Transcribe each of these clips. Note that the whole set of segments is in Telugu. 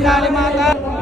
Kalimata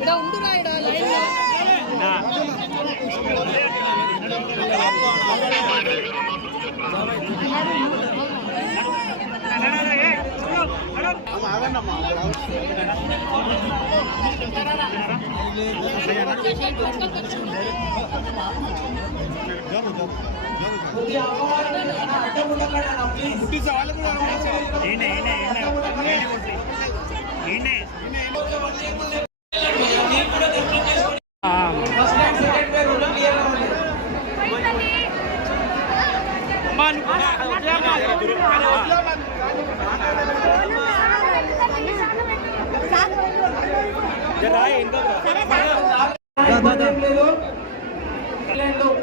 నిమిషం ఇక్కడ ఉండురా ఇక్కడ లైన్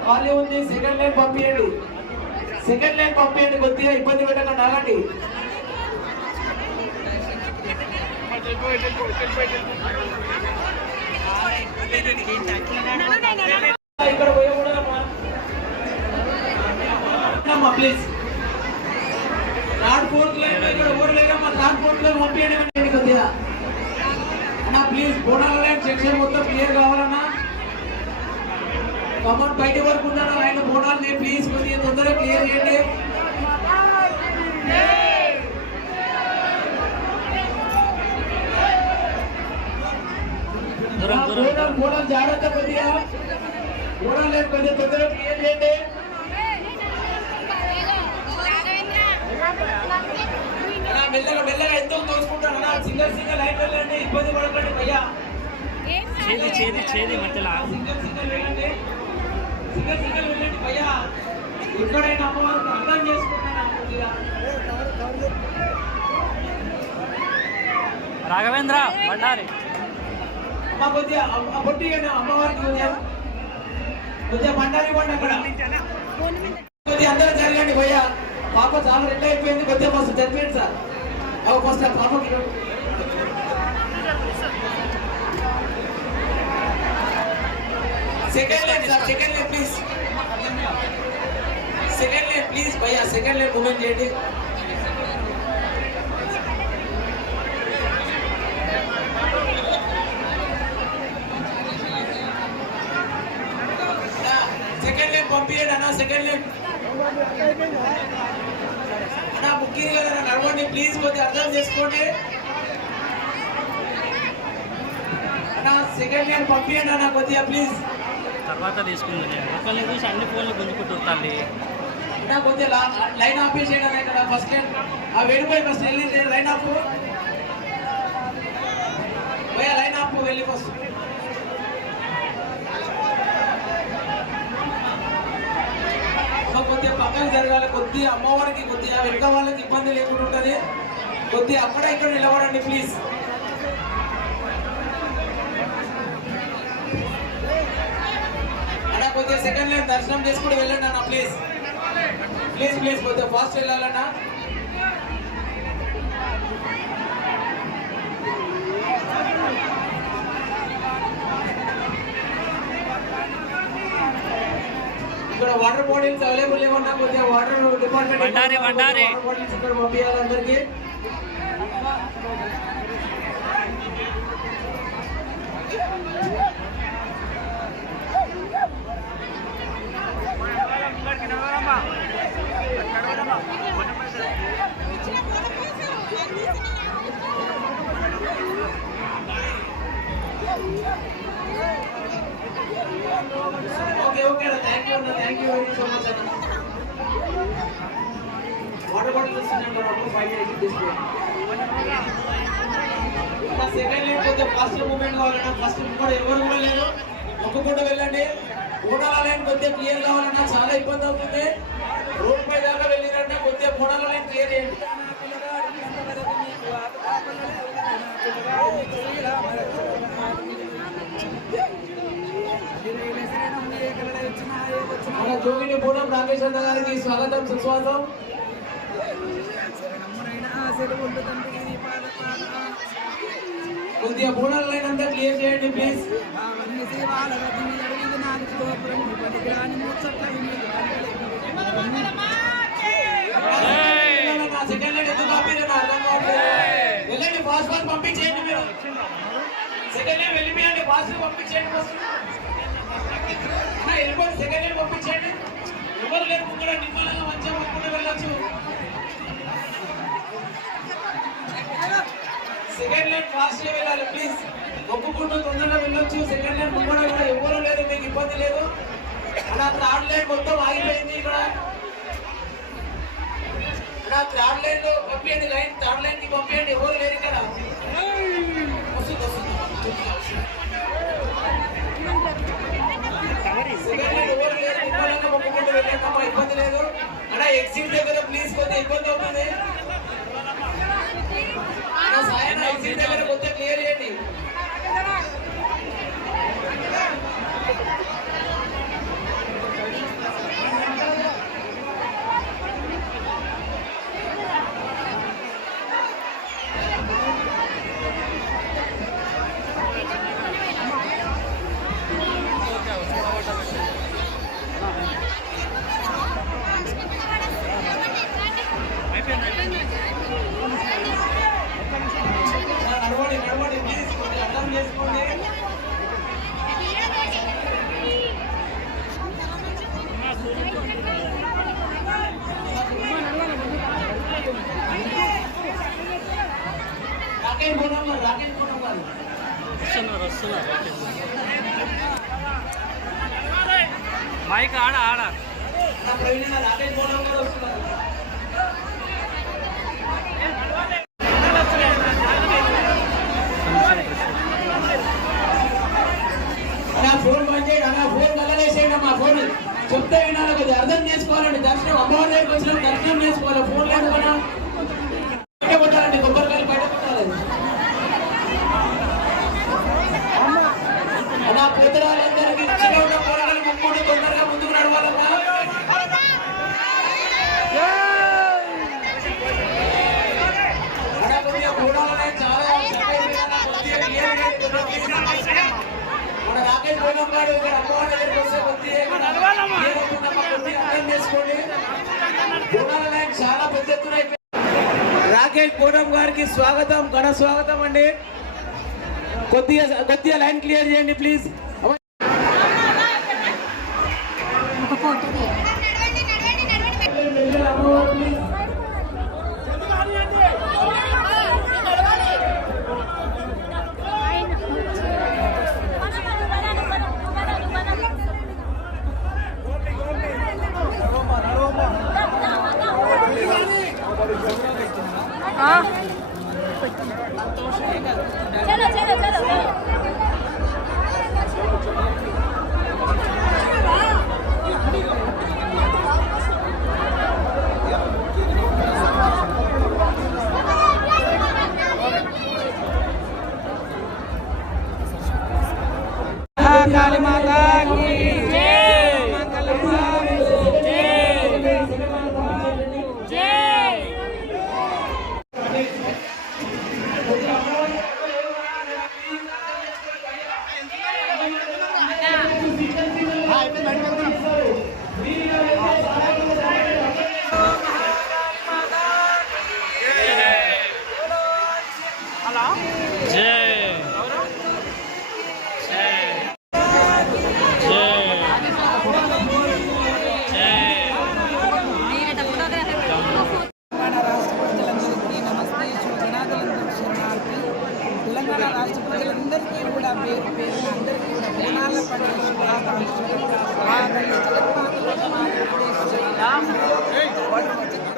ఖాళీ ఉంది సెకండ్ లైన్ పంపించండి సెకండ్ లైన్ పంపించండి కొద్దిగా ఇబ్బంది పెట్టకుండా ఆగండి ఇక్కడ అమ్మా ప్లీజ్ థర్డ్ ఫోర్త్ లైన్ ఇక్కడ ఎవరు లేరమ్మా థర్డ్ ఫోర్త్ లైన్ పంపించండి కొద్దిగా అన్నా ప్లీజ్ బోనాల లైన్ సెక్షన్ మొత్తం క్లియర్ కావాలన్నా. కమన్ బయట వరకు ఉన్నాను ఆయన బోనాల్ని ప్లీజ్ కొద్దిగా తొందరగా క్లియర్ చేయండి. బోనాలు జాగ్రత్త కొద్దిగా. బోనాలు లేదు కొద్దిగా తొందరగా క్లియర్ చేయండి. మెల్లగా మెల్లగా ఎందుకు తోసుకుంటాను అన్నా సింగల్ సింగల్ లైన్ వెళ్ళండి ఇబ్బంది పడకండి భయ్యా. చేది చేది చేది మధ్యలో. సింగల్ సింగల్ వెళ్ళండి. సింగల్ సింగల్ వెళ్ళండి భయ్యా. ఎక్కడైనా అమ్మవారికి అర్థం చేసుకుంటాను రాఘవేంద్ర బండారి. అమ్మ కొద్దిగా అమ్మ పొట్టిగా అమ్మవారికి కొద్దిగా. కొద్దిగా బండారి పండి అక్కడ. కొద్దిగా అందరూ జరగండి భయ్యా. పాప చాలా రెండు అయిపోయింది కొద్దిగా మస్తు జరిపోయింది సార్. అవ ఫస్ట్ ఆ పాపకి ఇవ్వండి. Second line sir second line please second line please భయ్యా సెకండ్ లైన్ అన్న సెకండ్ లైన్ అన్న ముఖ్యం కదా నడవండి ప్లీజ్ కొద్దిగా అర్థం చేసుకోండి. అన్న సెకండ్ లైన్ పంపించండి అన్న కొద్దిగా ప్లీజ్ తర్వాత తీసుకుంది ఒకరిని చూసి అన్ని ఫోన్లు గుంజుకుంటారు తల్లి అన్న కొద్దిగా లైన్ ఆపేసేయండి ఇక్కడ ఫస్ట్ ఆ వేడిపోయి ఫస్ట్ వెళ్ళి లైన్ ఆపు. లైన్ ఆపు వెళ్ళి ఫస్ట్ అమ్మ పక్కన జరగాలి. కొద్దిగా అమ్మవారికి కొద్దిగా వెనుక వాళ్ళకి ఇబ్బంది లేకుండా ఉంటుంది. కొద్దిగా అక్కడ ఇక్కడ నిలబడండి ప్లీజ్ అన్నా కొద్దిగా సెకండ్ లైన్ దర్శనం చేసుకుని వెళ్ళండి అన్న ప్లీజ్ ప్లీజ్ ప్లీజ్ కొద్దిగా ఫాస్ట్ వెళ్ళాలన్నా. ఇక్కడ వాటర్ బాటిల్స్ అవైలబుల్ ఏమన్నా కొద్దిగా వాటర్ డిపార్ట్మెంట్ వండారి, వండారి. వాటర్ బాటిల్స్ ఇక్కడ పంపించాలి అందరికి. ఓకే ఓకే థ్యాంక్ యూ అన్న thank you very so much అన్న వాటర్ బాటిల్ ఇస్తున్నాను ఫైవ్ తీసుకోండి సెకండ్ లైన్ కొద్దిగా ఫాస్ట్ మూవ్మెంట్ కావాలన్నా ఫస్ట్ కూడా ఎవరు కూడా లేరు ఒక్కకుండా వెళ్ళండి. మూడాల లైన్ కొద్దిగా క్లియర్ కావాలన్నా చాలా ఇబ్బంది అవుతుంది. రోడ్ పై దాకా వెళ్ళిరంటే కొద్దిగా మూడాల లైన్ క్లియర్ చేయండి. రాకేష్ అన్న గారికి స్వాగతం సుస్వాగతం. కొద్దిగా మూడాల లైన్ అంతా క్లియర్ చేయండి ప్లీజ్ సెకండ్ లైన్ ఎందుకు వెళ్ళండి ఫాస్ట్ ఫాస్ట్ పంపించేయండి మీరు. సెకండ్ లైన్ వెళ్ళిపోయండి ఫాస్ట్ పంపించేయండి ఫస్ట్ వెళ్ళిపోండి సెకండ్ లైన్ పంపించేయండి. ఎవరు లేరు ముందు నిమ్మలంగా మంచిగా పట్టుకుంటూ వెళ్ళొచ్చు. సెకండ్ లైన్ ఫాస్ట్ వెళ్ళాలి ప్లీజ్ ఒప్పుకుంటూ తొందరగా వెళ్ళొచ్చు. సెకండ్ లైన్ ముంగడ కూడా ఎవరు లేరు మీకు ఇబ్బంది లేదు. అలా థర్డ్ లైన్ మొత్తం ఆగిపోయింది ఇక్కడ. అలా థర్డ్ లైన్లో పంపించండి లైన్ థర్డ్ లైన్కి పంపించండి ఎవరు లేరు ఇక్కడ. వస్తుంది వస్తుంది. మైక్ ఆడ ఆడ. ఫోన్ బంద్ చేయండి ఫోన్ కలలేసేయండి అమ్మా ఫోన్. చెప్తే వినాలి కొద్దిగా అర్థం చేసుకోవాలండి. దర్శనం అమ్మవారి దగ్గరికి వచ్చిన దర్శనం చేసుకోవాలి. ఫోన్ లేదు చాలా పెద్ద ఎత్తున రాకేష్ బోనం గారికి స్వాగతం ఘన స్వాగతం అండి. కొద్దిగా కొద్దిగా లైన్ క్లియర్ చేయండి ప్లీజ్